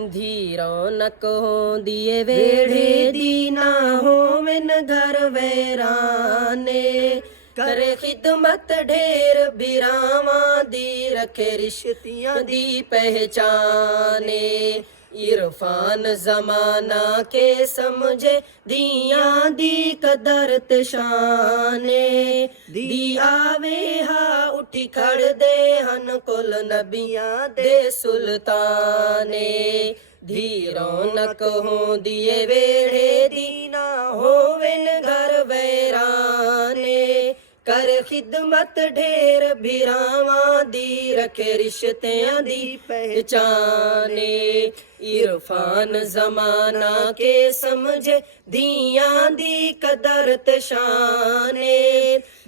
ਧੀ ਰੌਣਕ ਹੁੰਦੀ ਏ ਵੇੜੇ ਦੀ, ਨਾ ਹੋਵਨ ਘਰ ਵੈਰਾਨੇ। करे खिदमत ढेर बिरावां दी, रखे रिश्तियां दी पहचाने। इरफान जमाना के समझे दियां दी कदर ते शाने। दी आवे हा उठी खड़ दे हन कुल नबियां दे सुल्ताने। धी रौनक होंदी ए वेड़े दी, ना होवन घर वैराने। कर खिदमत ढेर बिरावां दी, रखे रिश्तियां दी पहचाने। इरफान जमाना के समझे दियां दी कदर ते शाने।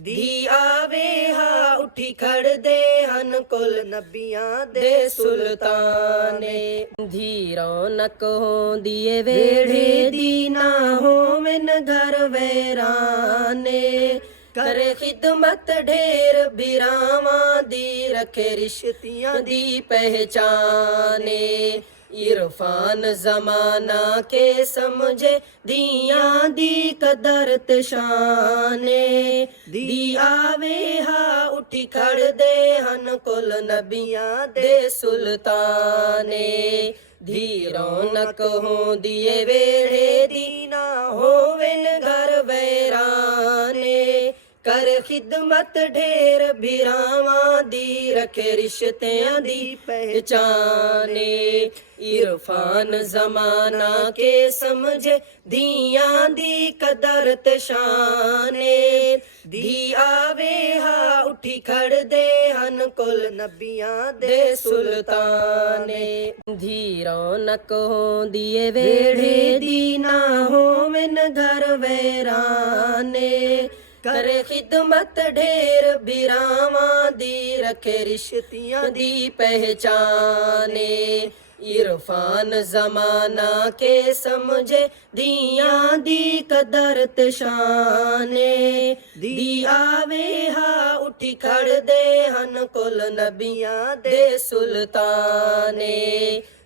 दी आवे हा उठी खड़ दे हन कुल नबियां दे सुल्ताने। धी रौनक होंदी ए वेड़े दी, ना होवन घर वैराने। करे खिदमत ढेर बिरावां दी, रखे रिश्तियां दी पहचाने। इरफान जमाना के समझे दियां दी कदर ते शाने। दी आवे हा उठी खड़ दे हन कुल नबियां दे सुल्ताने। धी रौनक होंदी ए वेड़े दी, ना होवन घर वैराने। कर खिदमत ढेर बिरावां दी, रखे रिश्तियां दी पहचाने। इरफान जमाना के समझे दियां दी कदर ते शाने। दी आवे हा उठी खड़ दे हन कुल नबियां दे सुल्ताने। धी रौनक होंदी ए वेड़े दी, ना होवन घर वैराने। करे खिदमत ढेर बिरावां दी, रखे रिश्तियां दी पहचाने। इरफान जमाना के समझे दियां दी कदर ते शाने। दी आवे हा उठी खड़ दे हन कुल नबियां दे सुल्ताने।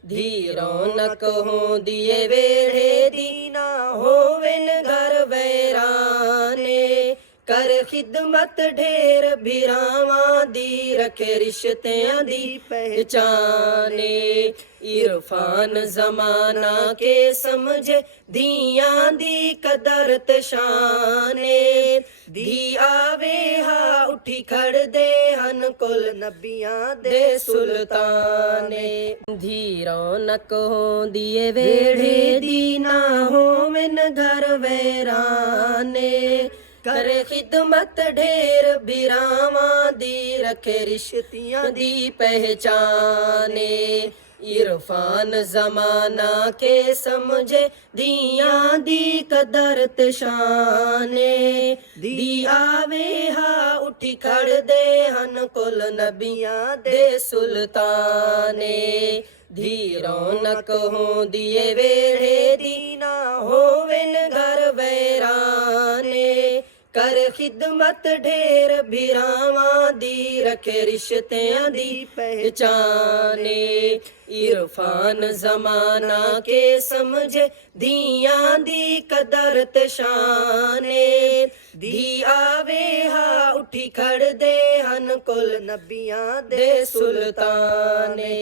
धी रौनक होंदी ए वेड़े दी, ना होवन घर वैराने। कर खिदमत ढेर बिरावां दी, रखे रिश्तियां दी पहचाने। इरफान जमाना के समझे दियां दी कदर ते शाने। दी आवे हा उठी खड़ दे हन कुल नबियां दे सुल्ताने। धी रौनक होंदी ए वेड़े दी, ना होवन घर वैराने। करे खिदमत ढेर बिरावां दी, रखे रिश्तियां दी पहचाने। इरफान जमाना के समझे दियां दी कदर ते शाने। दी आवे हा उठी खड़ दे हन कुल नबियां दे सुल्ताने। धी रौनक होंदी ए वेड़े दी, ना होवन घर वैराने। कर खिदमत ढेर बिरावां दी, रखे रिश्तियां दी पहचाने। इरफान जमाना के समझे दियां दी कदर ते शाने। दी आवे हा उठी खड़ दे हन कुल नबियां दे सुल्ताने।